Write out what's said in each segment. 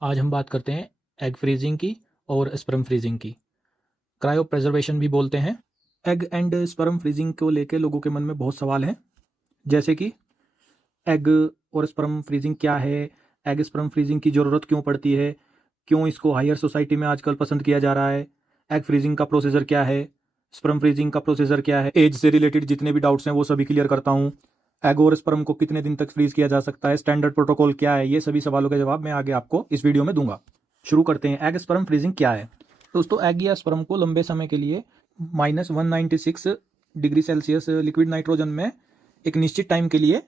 आज हम बात करते हैं एग फ्रीजिंग की और स्पर्म फ्रीजिंग की। क्रायो प्रिजर्वेशन भी बोलते हैं। एग एंड स्पर्म फ्रीजिंग को लेके लोगों के मन में बहुत सवाल हैं, जैसे कि एग और स्पर्म फ्रीजिंग क्या है, एग स्पर्म फ्रीजिंग की ज़रूरत क्यों पड़ती है, क्यों इसको हायर सोसाइटी में आजकल पसंद किया जा रहा है, एग फ्रीजिंग का प्रोसीजर क्या है, स्पर्म फ्रीजिंग का प्रोसीजर क्या है, एज से रिलेटेड जितने भी डाउट्स हैं वो सभी क्लियर करता हूँ। एग और स्पर्म को कितने दिन तक फ्रीज किया जा सकता है, स्टैंडर्ड प्रोटोकॉल क्या है, ये सभी सवालों के जवाब मैं आगे आपको इस वीडियो में दूंगा। शुरू करते हैं। एग स्पर्म फ्रीजिंग क्या है। दोस्तों, एग या स्पर्म को लंबे समय के लिए -196 डिग्री सेल्सियस लिक्विड नाइट्रोजन में एक निश्चित टाइम के लिए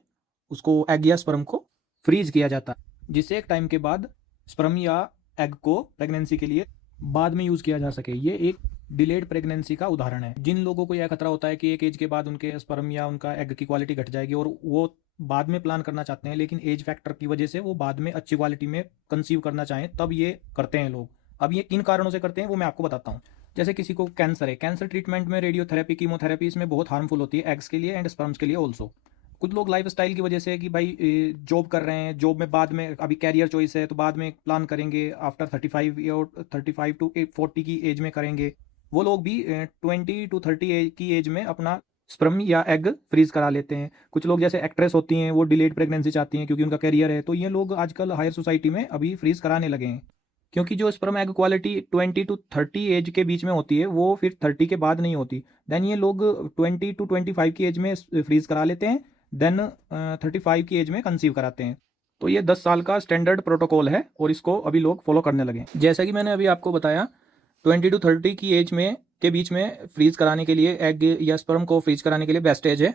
उसको एग या स्पर्म को फ्रीज किया जाता है, जिससे एक टाइम के बाद स्पर्म या एग को प्रेगनेंसी के लिए बाद में यूज़ किया जा सके। ये एक डिलेड प्रेगनेंसी का उदाहरण है। जिन लोगों को यह खतरा होता है कि एक एज के बाद उनके स्पर्म या उनका एग की क्वालिटी घट जाएगी और वो बाद में प्लान करना चाहते हैं, लेकिन एज फैक्टर की वजह से वो बाद में अच्छी क्वालिटी में कंसीव करना चाहें, तब ये करते हैं लोग। अब ये किन कारणों से करते हैं वो मैं आपको बताता हूँ। जैसे किसी को कैंसर है, कैंसर ट्रीटमेंट में रेडियोथेरेपी, कीमोथेरेपी इसमें बहुत हार्मफुल होती है एग्स के लिए एंड स्पर्म्स के लिए ऑल्सो। कुछ लोग लाइफ स्टाइल की वजह से कि भाई जॉब कर रहे हैं, जॉब में बाद में अभी कैरियर चॉइस है तो बाद में प्लान करेंगे, आफ्टर 35 या 35 टू 40 की एज में करेंगे, वो लोग भी 20 टू 30 की एज में अपना स्पर्म या एग फ्रीज करा लेते हैं। कुछ लोग जैसे एक्ट्रेस होती हैं, वो डिलेड प्रेगनेंसी चाहती हैं क्योंकि उनका करियर है, तो ये लोग आजकल हायर सोसाइटी में अभी फ्रीज कराने लगे हैं। क्योंकि जो स्पर्म एग क्वालिटी 20 टू 30 एज के बीच में होती है वो फिर 30 के बाद नहीं होती। देन ये लोग 20 टू 25 की एज में फ्रीज करा लेते हैं, देन 35 की एज में कंसीव कराते हैं। तो ये 10 साल का स्टैंडर्ड प्रोटोकॉल है और इसको अभी लोग फॉलो करने लगे। जैसा कि मैंने अभी आपको बताया, 20 टू 30 की एज में के बीच में फ्रीज कराने के लिए एग या स्पर्म को फ्रीज कराने के लिए बेस्ट एज है।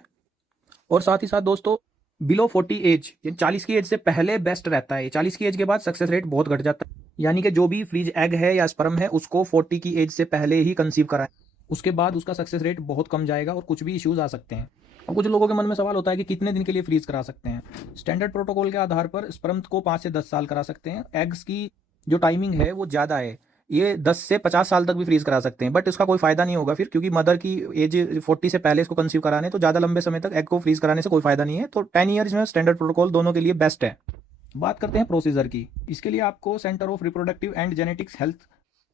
और साथ ही साथ दोस्तों, बिलो 40 एज, 40 की एज से पहले बेस्ट रहता है। 40 की एज के बाद सक्सेस रेट बहुत घट जाता है। यानी कि जो भी फ्रीज एग है या स्पर्म है उसको 40 की एज से पहले ही कंसीव कराएं, उसके बाद उसका सक्सेस रेट बहुत कम जाएगा और कुछ भी इश्यूज आ सकते हैं। और कुछ लोगों के मन में सवाल होता है कि कितने दिन के लिए फ्रीज करा सकते हैं। स्टैंडर्ड प्रोटोकॉल के आधार पर स्पर्म को 5 से 10 साल करा सकते हैं। एग्स की जो टाइमिंग है वो ज़्यादा है, ये 10 से 50 साल तक भी फ्रीज करा सकते हैं, बट इसका कोई फायदा नहीं होगा फिर, क्योंकि मदर की एज 40 से पहले इसको कंसीव कराने, तो ज़्यादा लंबे समय तक एग को फ्रीज कराने से कोई फायदा नहीं है। तो 10 ईयर्स में स्टैंडर्ड प्रोटोकॉल दोनों के लिए बेस्ट है। बात करते हैं प्रोसीजर की। इसके लिए आपको centre of reproductive and genetics health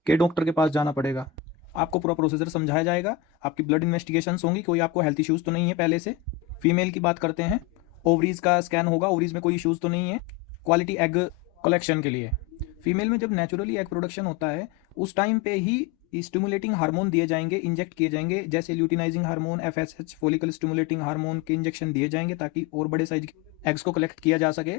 के डॉक्टर के पास जाना पड़ेगा। आपको पूरा प्रोसीजर समझाया जाएगा, आपकी ब्लड इन्वेस्टिगेशंस होंगी, कोई आपको हेल्थ इश्यूज़ तो नहीं है पहले से। फीमेल की बात करते हैं, ओवरीज का स्कैन होगा, ओवरीज में कोई इश्यूज़ तो नहीं है। क्वालिटी एग कलेक्शन के लिए फीमेल में जब नेचुरली एग प्रोडक्शन होता है उस टाइम पे ही स्टिमुलेटिंग हार्मोन दिए जाएंगे, इंजेक्ट किए जाएंगे, जैसे luteinizing hormone, FSH, follicle stimulating hormone के इंजेक्शन दिए जाएंगे ताकि और बड़े साइज के एग्स को कलेक्ट किया जा सके।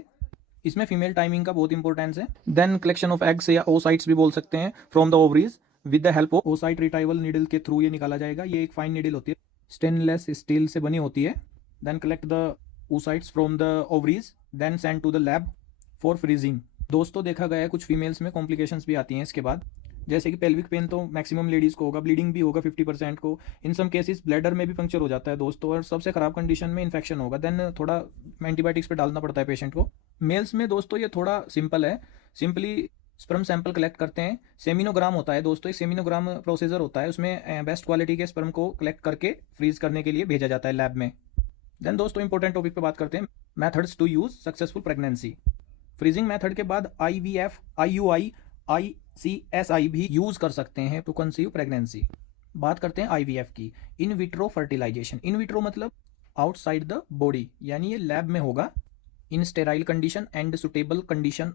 इसमें फीमेल टाइमिंग का बहुत इंपॉर्टेंस है। देन कलेक्शन ऑफ एग्स या ओसाइट्स भी बोल सकते हैं from the ovaries with the help of oocyte retrieval needle के थ्रू ये निकाला जाएगा। ये एक फाइन नीडल होती है, स्टेनलेस स्टील से बनी होती है। Then collect the oocytes from the ovaries, then send to the lab for freezing. दोस्तों, देखा गया है कुछ फीमेल्स में कॉम्प्लिकेशंस भी आती हैं इसके बाद, जैसे कि पेल्विक पेन तो मैक्सिमम लेडीज़ को होगा, ब्लीडिंग भी होगा 50% को, इन सम केसेस ब्लैडर में भी पंक्चर हो जाता है दोस्तों, और सबसे खराब कंडीशन में इन्फेक्शन होगा। देन थोड़ा एंटीबायोटिक्स पे डालना पड़ता है पेशेंट को। मेल्स में दोस्तों ये थोड़ा सिंपल है, सिंपली स्पर्म सैंपल कलेक्ट करते हैं। सेमिनोग्राम होता है दोस्तों, एक सेमिनोग्राम प्रोसीजर होता है, उसमें बेस्ट क्वालिटी के स्पर्म को कलेक्ट करके फ्रीज करने के लिए भेजा जाता है लैब में। देन दोस्तों, इंपॉर्टेंट टॉपिक पे बात करते हैं, methods to use successful pregnancy. Freezing method के बाद IVF, IUI, ICSI भी यूज कर सकते हैं टू कंसीव प्रेगनेंसी। बात करते हैं IVF की, in vitro fertilisation. In vitro मतलब आउटसाइड द बॉडी, यानी ये लैब में होगा, in sterile condition and suitable condition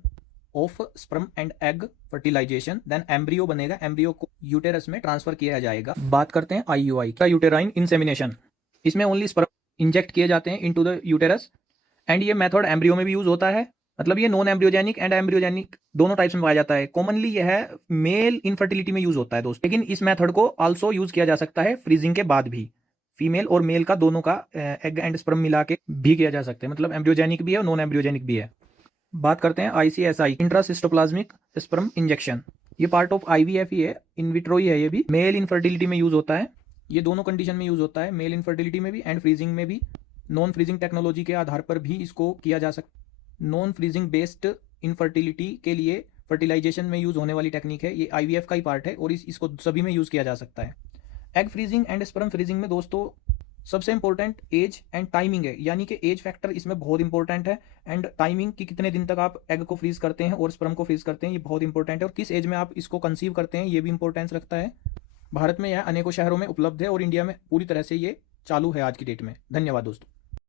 of sperm and egg fertilisation. Then embryo बनेगा, एम्ब्रियो को यूटेरस में ट्रांसफर किया जाएगा। बात करते हैं IUI का, यूटेराइन इंसेमिनेशन। इसमें ओनली स्पर्म इंजेक्ट किए जाते हैं इनटू द यूटेरस एंड ये मेथड एम्ब्रियो में भी यूज होता है। मतलब ये नॉन एम्ब्रियोजेनिक एंड एम्ब्रियोजेनिक दोनों टाइप्स में पाया जाता है। कॉमनली यह मेल इनफर्टिलिटी में यूज होता है दोस्तों, लेकिन इस मेथड को आल्सो यूज किया जा सकता है फ्रीजिंग के बाद भी। फीमेल और मेल का दोनों का एग एंड स्पर्म मिला के भी किया जा सकता है, मतलब एम्ब्रियोजेनिक भी है और नॉन एम्ब्रियोजेनिक भी है। बात करते हैं ICSI, इंट्रासिस्टोप्लाज्मिक स्पर्म इंजेक्शन। ये पार्ट ऑफ IVF ही है, इन विट्रो ही है, ये भी मेल इनफर्टिलिटी में यूज होता है। ये दोनों कंडीशन में यूज होता है, मेल इनफर्टिलिटी में भी एंड फ्रीजिंग में भी। नॉन फ्रीजिंग टेक्नोलॉजी के आधार पर भी इसको किया जा सकता है। नॉन फ्रीजिंग बेस्ड इनफर्टिलिटी के लिए फर्टिलाइजेशन में यूज होने वाली टेक्निक है, ये IVF का ही पार्ट है और इसको सभी में यूज किया जा सकता है। Egg freezing and sperm freezing में दोस्तों सबसे इंपॉर्टेंट एज एंड टाइमिंग है, यानी कि एज फैक्टर इसमें बहुत इंपॉर्टेंट है, एंड टाइमिंग कि कितने दिन तक आप एग को फ्रीज करते हैं और स्पर्म को फ्रीज करते हैं, ये बहुत इंपॉर्टेंट है। और किस एज में आप इसको कंसीव करते हैं ये भी इंपॉर्टेंस रखता है। भारत में यह अनेकों शहरों में उपलब्ध है और इंडिया में पूरी तरह से ये चालू है आज की डेट में। धन्यवाद दोस्तों।